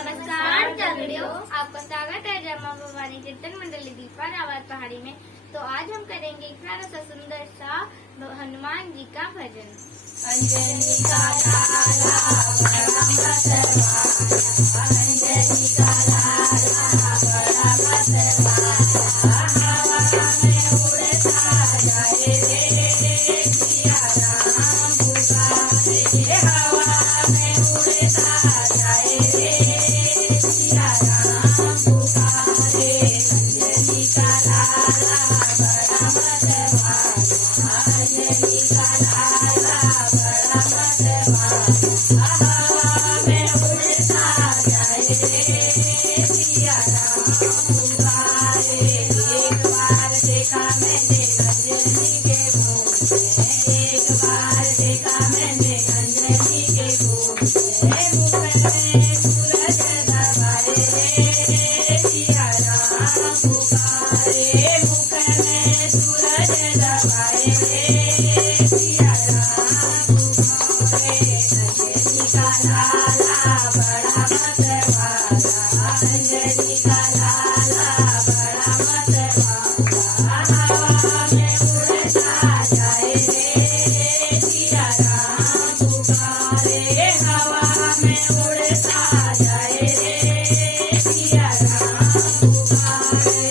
नमस्कार जागड़ियों, आपका स्वागत है जय मां भवानी कीर्तन मंडली दीपार आवाज पहाड़ी में। तो आज हम करेंगे एक प्यारा सा सुंदर सा हनुमान जी का भजन। अंजनी का लाला बड़ा मतवाला, अंजनी का लाला बड़ा मतवाला, हवा में उड़ता जाए रे सिया राम पुकारे, हवा में उड़ता जाए रे सिया राम पुकारे। अंजनी का लाला बड़ा मतवाला, अंजनी का लाला बड़ा मतवाला, हवा में उड़ता जाए रे सिया राम पुकारे। एक बार देखा मैंने अंजनी के मुँह में, एक बार देखा मैंने अंजनी के मुँह में, मुख में सूरज दबाए रे सिया राम पुकारे, मुख में सूरज दबाए रे सिया राम पुकारे। अंजनी का लाला बड़ा मतवाला, अंजनी का लाला बड़ा मतवाला, हवा में उड़ता जाए रे सिया राम पुकारे, हवा में उड़ता जाए रे सिया राम पुकारे।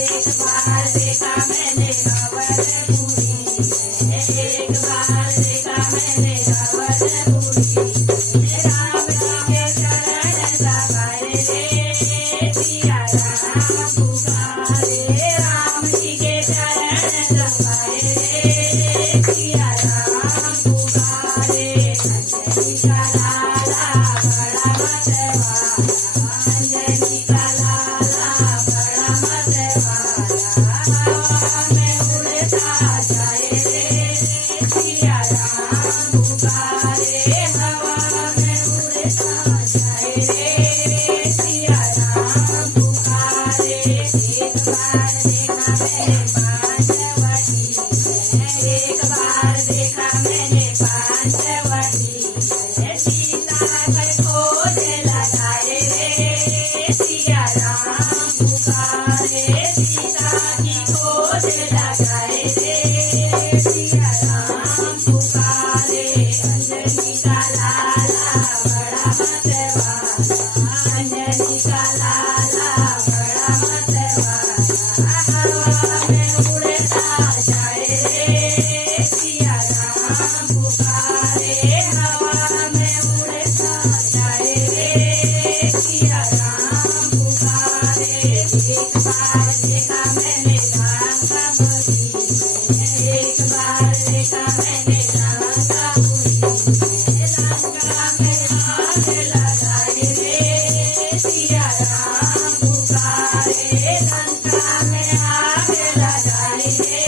एक बार देखा मैंने अवधपुरी में, एक बार देखा मैंने अवधपुरी में, राम जी के चरण दबाए रे सिया राम पुकारे, राम जी के चरण दबाए रे सिया राम पुकारे। अंजनी का लाला बड़ा मतवाला, अंजनी का लाला बड़ा मतवाला, हवा में उड़ता जाए रे सिया राम पुकारे, हवा में उड़ता जाए रे सिया राम पुकारे। एक बार देखा मैंने पांचवटी में, एक बार देखा मैंने पांचवटी में, सीता कर खोज लगाए रे सिया राम पुकारे, सीता की खोज लगाए रे सिया राम पुकारे। अंजनी का लाला बड़ा मतवाला, अंजनी का लाला बड़ा मतवाला, हवा में उड़ता जाए रे सिया राम पुकारे, हवा में उड़ता जाए रे सिया राम पुकारे। एक बार देखा मैंने लंकापुरी में, एक बार देखा मैंने लंकापुरी में, लंका में आग लगाए रे सिया राम पुकारे, लंका में आग लगाए रे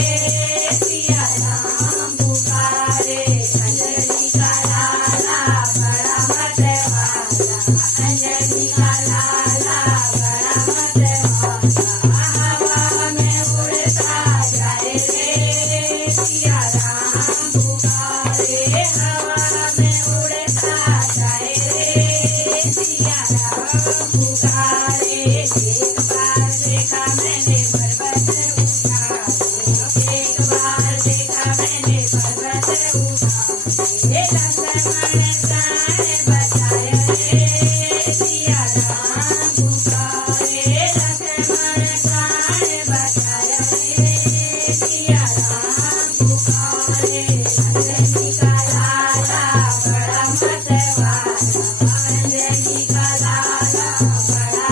सिया राम पुकारे। अंजनी का लाला बड़ा मतवाला, अंजनी का लाला बड़ा मतवाला, हवा में उड़ता जाए रे सिया राम पुकारे, हवा में उड़ता जाए रे सिया राम पुकारे। एक बार देखा मैंने पर्वत उठाए, एक बार देखा मैंने पर्वत उठाए, लक्ष्मण प्राण बचाए रे सिया राम पुकारे, लक्ष्मण प्राण बचाए रे सिया राम पुकारे। अंजनी का लाला बड़ा मतवाला, अंजनी का लाला बड़ा